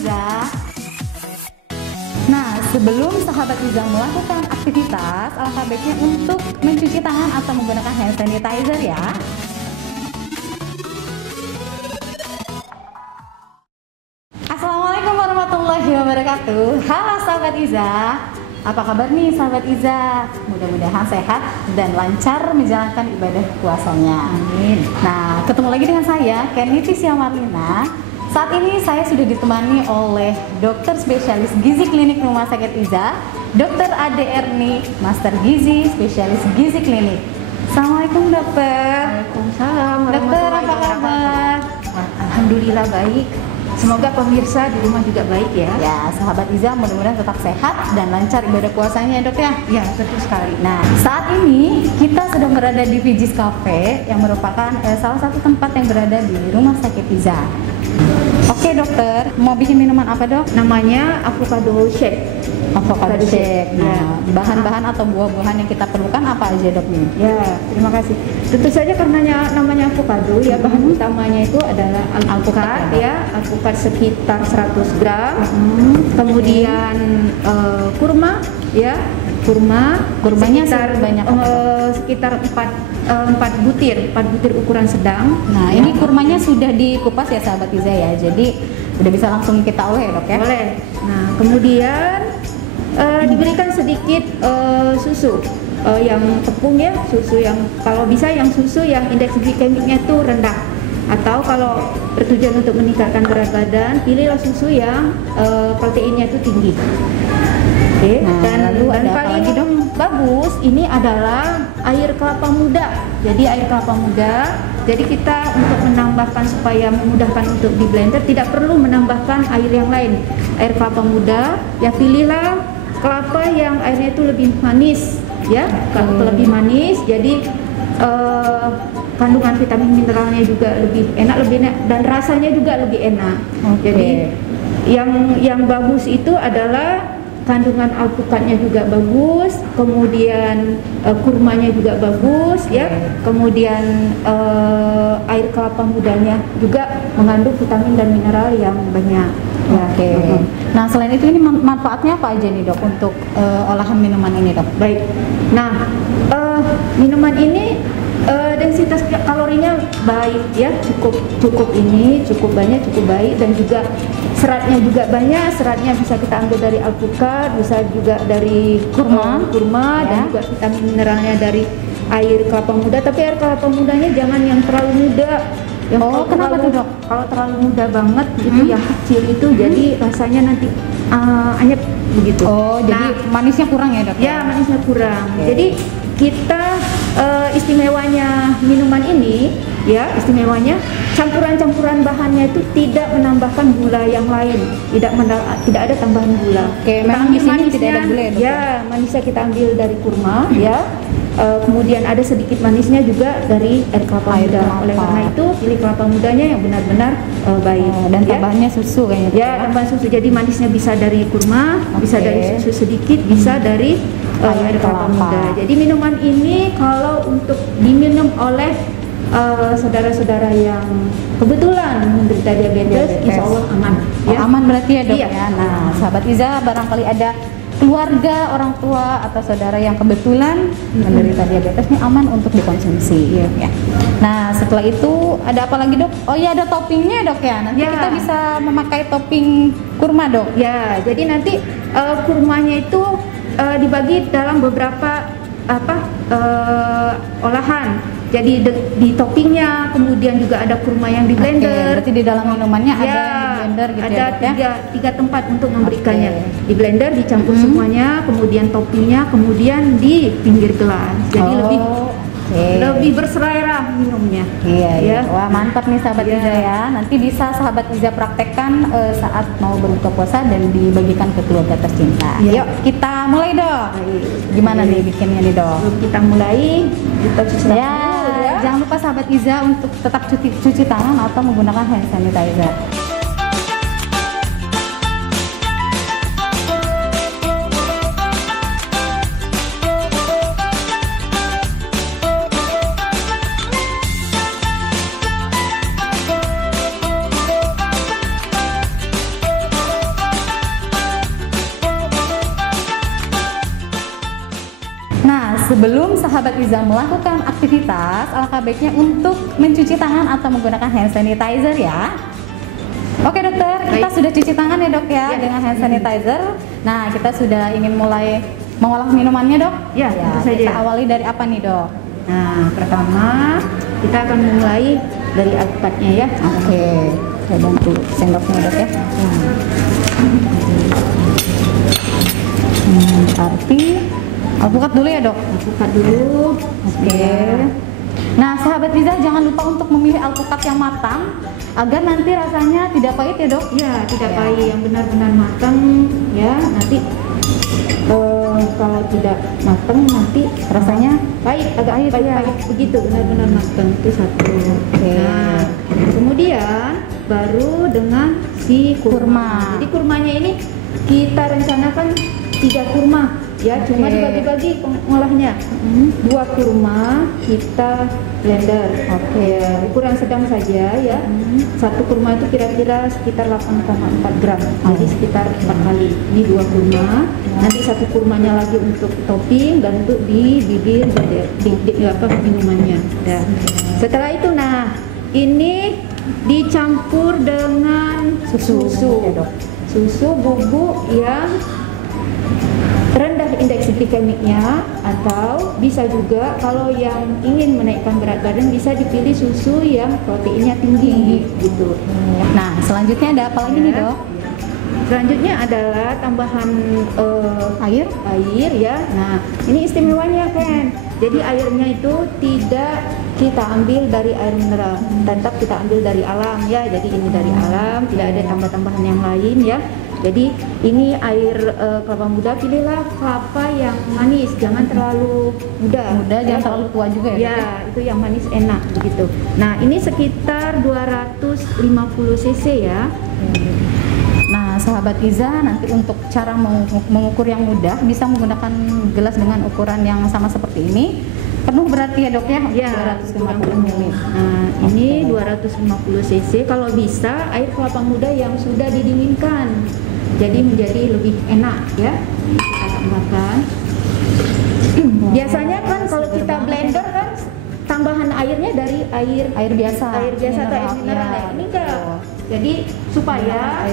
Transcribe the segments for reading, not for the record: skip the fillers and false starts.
Iza. Nah, sebelum sahabat Iza melakukan aktivitas, alangkah baiknya untuk mencuci tangan atau menggunakan hand sanitizer ya. Assalamualaikum warahmatullahi wabarakatuh. Halo sahabat Iza. Apa kabar nih sahabat Iza? Mudah-mudahan sehat dan lancar menjalankan ibadah puasanya. Amin. Nah, ketemu lagi dengan saya, Kenny Tisya Marlina. Saat ini saya sudah ditemani oleh dokter spesialis gizi klinik Rumah Sakit Iza, Dr. Ade Erni, Master Gizi, spesialis gizi klinik. Assalamualaikum dokter. Waalaikumsalam. Dokter, apa kabar? Alhamdulillah baik. Semoga pemirsa di rumah juga baik ya. Ya, sahabat Iza mudah-mudahan tetap sehat dan lancar ibadah puasanya dok ya. Ya, betul sekali. Nah, saat ini kita sedang berada di Vijis Cafe yang merupakan salah satu tempat yang berada di Rumah Sakit Iza. Oke dokter, mau bikin minuman apa dok? Namanya avocado shake. Avocado shake. Ya. Nah, bahan-bahan atau buah-buahan yang kita perlukan apa aja dok nih? Ya, terima kasih. Tentu saja karena namanya avocado ya, bahan utamanya itu adalah alpukat ya, alpukat sekitar 100 gram. Kemudian kurma ya, kurmanya sekitar banyak sekitar 4 butir ukuran sedang. Nah, ya. ini kurmanya sudah dikupas ya sahabat Iza ya. Jadi udah bisa langsung kita olah ya dok ya. Boleh. Nah, kemudian diberikan sedikit susu yang tepung ya, susu yang kalau bisa yang susu yang indeks glikemiknya itu rendah, atau kalau bertujuan untuk meningkatkan berat badan, pilihlah susu yang proteinnya itu tinggi. Oke. Nah, Dan lalu ada apa paling lagi dong? bagus ini adalah air kelapa muda. Jadi air kelapa muda. Jadi kita untuk menambahkan supaya memudahkan untuk di blender tidak perlu menambahkan air yang lain. Air kelapa muda ya, pilihlah kelapa yang airnya itu lebih manis ya, lebih manis. Jadi kandungan vitamin mineralnya juga lebih enak dan rasanya juga lebih enak. Jadi yang bagus itu adalah kandungan alpukatnya juga bagus, kemudian kurmanya juga bagus ya, kemudian air kelapa mudanya juga mengandung vitamin dan mineral yang banyak. Oke. Nah, selain itu ini manfaatnya apa aja nih dok untuk olahan minuman ini dok? Baik. Nah, minuman ini densitas kalorinya baik ya, cukup banyak, cukup baik, dan juga seratnya juga banyak. Seratnya bisa kita ambil dari alpukat, bisa juga dari kurma ya. Dan juga vitamin mineralnya dari air kelapa muda. Tapi air kelapa mudanya jangan yang terlalu muda. Kenapa tuh dok? Kalau terlalu muda banget gitu, yang kecil itu jadi rasanya nanti anyep begitu. Jadi manisnya kurang ya dok? Ya, manisnya kurang. Jadi kita istimewanya minuman ini ya, istimewanya campuran bahannya itu tidak menambahkan gula yang lain, tidak ada tambahan gula. Oke, memang di sini tidak ada gula ya dok? Ya, manisnya kita ambil dari kurma ya. Kemudian ada sedikit manisnya juga dari air kelapa muda. Oleh karena itu pilih kelapa mudanya yang benar-benar baik. Dan tambahannya susu kayaknya. Ya, tambahan susu. Jadi manisnya bisa dari kurma, bisa dari susu sedikit, bisa dari air kelapa muda. Jadi minuman ini kalau untuk diminum oleh saudara-saudara yang kebetulan menderita diabetes, insya Allah aman. Ya? Aman berarti ya dok iya. ya. Nah, sahabat Iza, barangkali ada keluarga, orang tua atau saudara yang kebetulan menderita diabetes, ini aman untuk dikonsumsi. Ya. Nah, setelah itu ada apa lagi dok? Oh iya, ada toppingnya dok ya. Nanti kita bisa memakai topping kurma dok. Ya, jadi nanti kurmanya itu dibagi dalam beberapa olahan. Jadi di toppingnya, kemudian juga ada kurma yang di blender. Berarti di dalam minumannya ada yang di blender gitu ada ya? tiga tempat untuk memberikannya. Di blender dicampur semuanya, kemudian toppingnya, kemudian di pinggir gelas. Jadi lebih berselera minumnya. Iya. Wah, mantap nih sahabat Iza ya. Nanti bisa sahabat Iza praktekkan saat mau berbuka puasa dan dibagikan ke keluarga tercinta. Yuk kita mulai dok. Gimana nih bikinnya nih dok? Kita mulai. Kita cuci jangan lupa sahabat Iza untuk tetap cuci tangan atau menggunakan hand sanitizer. sebelum sahabat Iza melakukan aktivitas, alangkah baiknya untuk mencuci tangan atau menggunakan hand sanitizer ya. Oke dokter, kita sudah cuci tangan ya dok ya, dengan hand sanitizer. Nah, kita sudah ingin mulai mengolah minumannya dok. Ya, tentu saja. Kita awali dari apa nih dok? Nah, pertama kita akan mulai dari alpukatnya ya. Oke, saya bantu sendoknya dok ya. Berarti alpukat dulu ya dok? Alpukat dulu. Oke. Nah sahabat Iza, jangan lupa untuk memilih alpukat yang matang agar nanti rasanya tidak pahit ya dok? Ya, tidak pahit, yang benar-benar matang ya. Nanti kalau tidak matang nanti Rasanya pahit, agak pahit begitu, benar-benar matang itu satu. Oke. Nah, kemudian baru dengan si kurma. Jadi kurmanya ini kita rencanakan 3 kurma ya, cuma dibagi-bagi pengolahnya. 2 kurma kita blender. Oke. Ukuran sedang saja ya. 1 kurma itu kira-kira sekitar 8,4 gram. Jadi sekitar 4 kali. Ini 2 kurma. Nanti 1 kurmanya lagi untuk topping dan untuk di bibir minumannya. Ya. Setelah itu nah, ini dicampur dengan susu. Susu bubuk yang rendah indeks glikemiknya, atau bisa juga kalau yang ingin menaikkan berat badan bisa dipilih susu yang proteinnya tinggi gitu. Nah selanjutnya ada apa lagi nih dok? Selanjutnya adalah tambahan Air ya. Nah ini istimewanya kan, jadi airnya itu tidak kita ambil dari air mineral, tetap kita ambil dari alam ya. Jadi ini dari alam, tidak ada tambah-tambahan yang lain ya. Jadi ini air kelapa muda, pilihlah kelapa yang manis, jangan terlalu muda, jangan terlalu tua juga ya? Ya, itu yang manis enak begitu. Nah ini sekitar 250 cc ya. Nah sahabat Iza, nanti untuk cara mengukur yang mudah bisa menggunakan gelas dengan ukuran yang sama seperti ini. Penuh berarti ya dok ya? Ya, 250 ml. Nah ini 250 cc, kalau bisa air kelapa muda yang sudah didinginkan, jadi menjadi lebih enak ya. Kita tambahkan. Biasanya kan kalau kita blender kan tambahan airnya dari air biasa atau air mineral ya. Ini enggak. Jadi supaya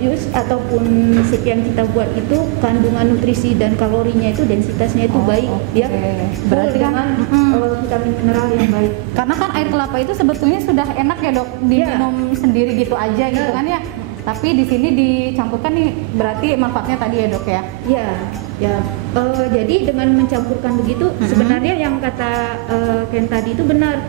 jus ataupun sip yang kita buat itu kandungan nutrisi dan kalorinya itu, densitasnya itu baik ya. Berarti kan vitamin mineral yang baik. Karena kan air kelapa itu sebetulnya sudah enak ya dok, diminum sendiri gitu aja gitu kan ya. Tapi di sini dicampurkan nih, berarti manfaatnya tadi ya dok ya? Iya, ya. Jadi dengan mencampurkan begitu, sebenarnya yang kata Ken tadi itu benar.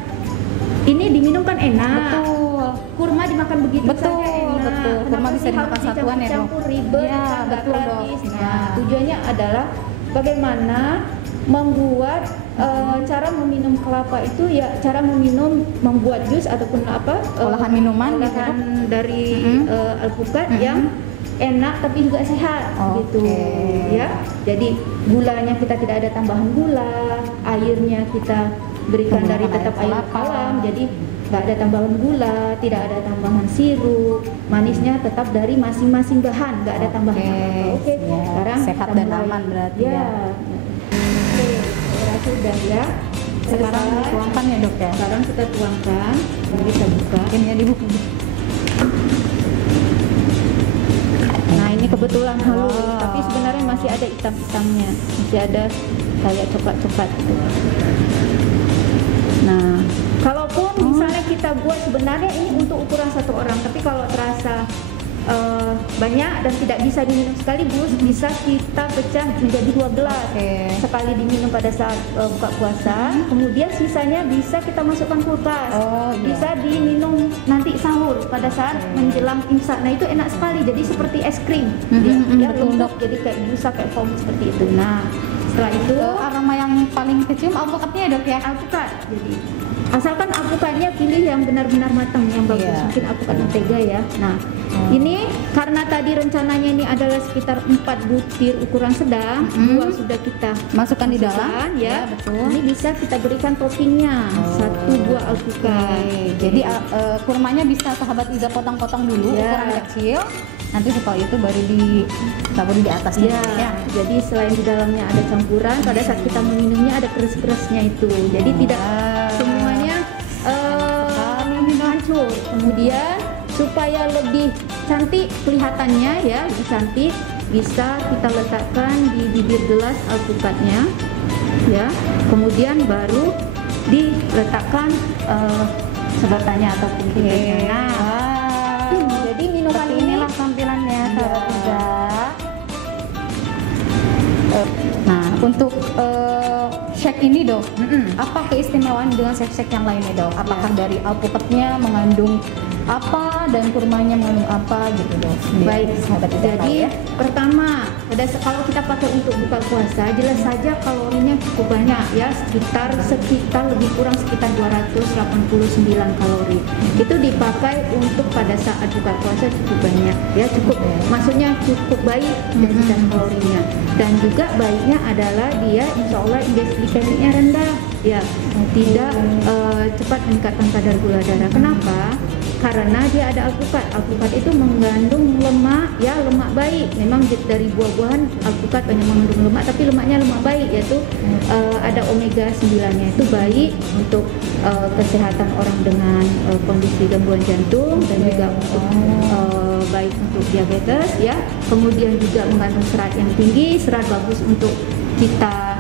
Ini diminum kan enak. Betul. Kurma dimakan begitu saja enak. Betul. Kurma bisa dimakan satuan ya dok. Campur ribet, ya, nggak gratis. Dok. Nah, tujuannya adalah bagaimana membuat cara meminum kelapa itu ya, cara membuat jus ataupun olahan minuman olahan dari alpukat yang enak tapi juga sehat gitu ya. Jadi gulanya kita tidak ada tambahan gula, airnya kita berikan dari tetap air alam, jadi nggak ada tambahan gula, tidak ada tambahan sirup, manisnya tetap dari masing-masing bahan, nggak ada tambahan apa-apa. Sekarang sehat dan aman berarti ya. Sudah ya. Sekarang dituangkan ya dok ya. Sekarang kita tuangkan, bisa buka. Ini ya dibuka. Nah ini kebetulan halus, tapi sebenarnya masih ada hitam-hitamnya, masih ada kayak coklat-coklat gitu. Nah, kalaupun misalnya kita buat, sebenarnya ini untuk ukuran 1 orang, tapi kalau terasa banyak dan tidak bisa diminum sekaligus, bisa kita pecah menjadi 2 gelas. Sekali diminum pada saat buka puasa, kemudian sisanya bisa kita masukkan kulkas. Bisa diminum nanti sahur pada saat menjelang imsak. Nah itu enak sekali, jadi seperti es krim ya, lembut, jadi kayak busa, kayak foam seperti itu. Nah setelah itu aroma yang paling kecium alpukatnya ya dok ya? Alpukat. Jadi asalkan alpukatnya pilih yang benar-benar matang, yang bagus. Mungkin alpukat mentega ya. Nah Ini karena tadi rencananya ini adalah sekitar 4 butir ukuran sedang, 2 sudah kita Masukkan di dalam, ya. betul. Ini bisa kita berikan toppingnya, 1 buah alpukat. Jadi kurmanya bisa sahabat Iza potong-potong dulu ukuran kecil. Nanti setelah itu baru ditabur di atasnya. Ya, jadi selain di dalamnya ada campuran, pada saat kita meminumnya ada keras-kerasnya itu. Jadi tidak semuanya hancur. Kemudian supaya lebih cantik kelihatannya ya, lebih cantik, bisa kita letakkan di bibir gelas alpukatnya, ya. Kemudian baru diletakkan sedotannya ataupun pipetnya. Nah, jadi minuman inilah tampilannya, sahabat Iza. Nah, untuk shake ini dok, apa keistimewaan dengan shake-shake yang lainnya dok? Apakah dari alpukatnya mengandung apa dan kurmanya mengandung apa gitu dok? Baik, sahabat Iza tahu jadi ya. pertama, kalau kita pakai untuk buka puasa, jelas saja kalorinya cukup banyak ya, sekitar lebih kurang sekitar 289 kalori. Itu dipakai untuk pada saat buka puasa cukup banyak ya, maksudnya cukup baik densitas kalorinya. Dan juga baiknya adalah dia insya Allah indeks glikemiknya rendah ya, tidak cepat meningkatkan kadar gula darah. Kenapa? Karena dia ada alpukat. Alpukat itu mengandung lemak ya, lemak baik. Memang dari buah-buahan alpukat banyak mengandung lemak, tapi lemaknya lemak baik, yaitu ada omega 9-nya. Itu baik untuk kesehatan orang dengan kondisi gangguan jantung, dan juga untuk baik untuk diabetes ya. Kemudian juga mengandung serat yang tinggi, serat bagus untuk kita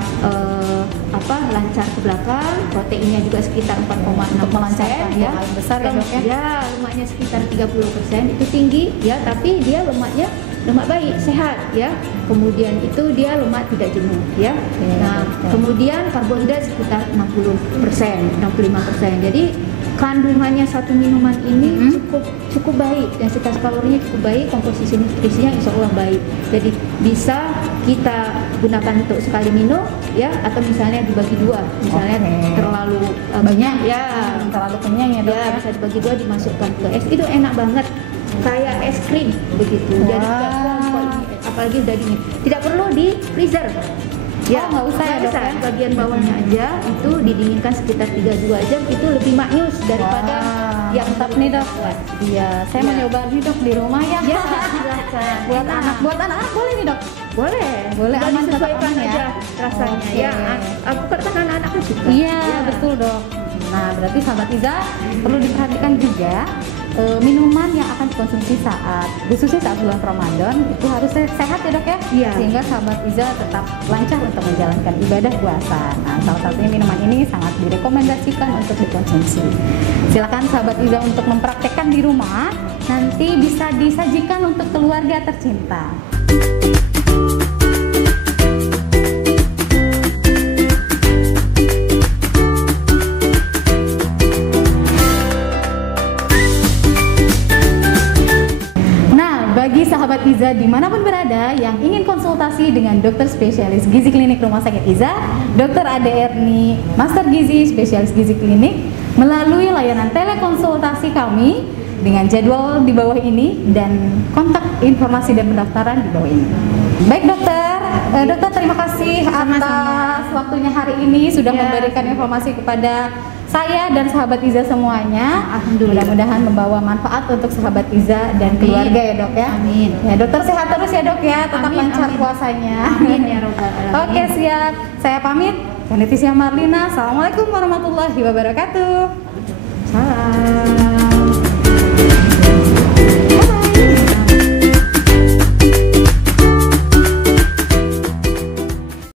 lancar ke belakang. Proteinnya juga sekitar 4,6% ya, besar ya dok ya. Ya, lemaknya sekitar 30%, itu tinggi ya, tapi dia lemaknya lemak baik, sehat ya. Kemudian itu dia lemak tidak jenuh ya. Nah, kemudian karbohidrat sekitar 60%, 65%. Jadi kandungannya satu minuman ini cukup baik, densitas kalorinya cukup baik, komposisi nutrisinya insya Allah baik. Jadi bisa kita gunakan untuk sekali minum ya, atau misalnya dibagi dua, misalnya terlalu banyak ya, terlalu kenyang ya dok ya. Bisa dibagi dua, dimasukkan ke es, itu enak banget, kayak es krim begitu. Jadi tidak buang ini, apalagi udah dingin, tidak perlu di freezer. Ya, nggak usah ya dok ya. Bagian bawahnya aja itu didinginkan sekitar 3-2 jam, itu lebih maknyus daripada yang mantap nih dok. Iya, saya mau nyoba nih dok di rumah ya. Ya, silakan. Buat anak-anak boleh nih dok? Boleh, aman, disesuaikan tetap aman aja ya rasanya. Ya, alpukat kan anak-anak kan suka. Iya, betul dok. Nah, berarti sahabat Iza perlu diperhatikan juga minuman yang akan dikonsumsi khususnya saat bulan Ramadan itu harus sehat ya dok ya. Iya. Sehingga sahabat Iza tetap lancar untuk menjalankan ibadah puasa. Nah, salah satunya minuman ini sangat direkomendasikan untuk dikonsumsi. Silakan sahabat Iza untuk mempraktekkan di rumah, nanti bisa disajikan untuk keluarga tercinta. Bagi sahabat Iza dimanapun berada yang ingin konsultasi dengan dokter spesialis gizi klinik Rumah Sakit Iza, Dr. Ade Erni, Master Gizi Spesialis Gizi Klinik, melalui layanan telekonsultasi kami dengan jadwal di bawah ini dan kontak informasi dan pendaftaran di bawah ini. Baik dokter, dokter terima kasih atas waktunya hari ini sudah memberikan informasi kepada saya dan sahabat Iza semuanya. Mudah-mudahan membawa manfaat untuk sahabat Iza dan keluarga ya dok ya. Amin. Ya dokter sehat terus ya dok ya, tetap lancar puasanya. Amin ya robbal alamin. Oke siap, saya pamit. Leticia Marlina, assalamualaikum warahmatullahi wabarakatuh. Salam.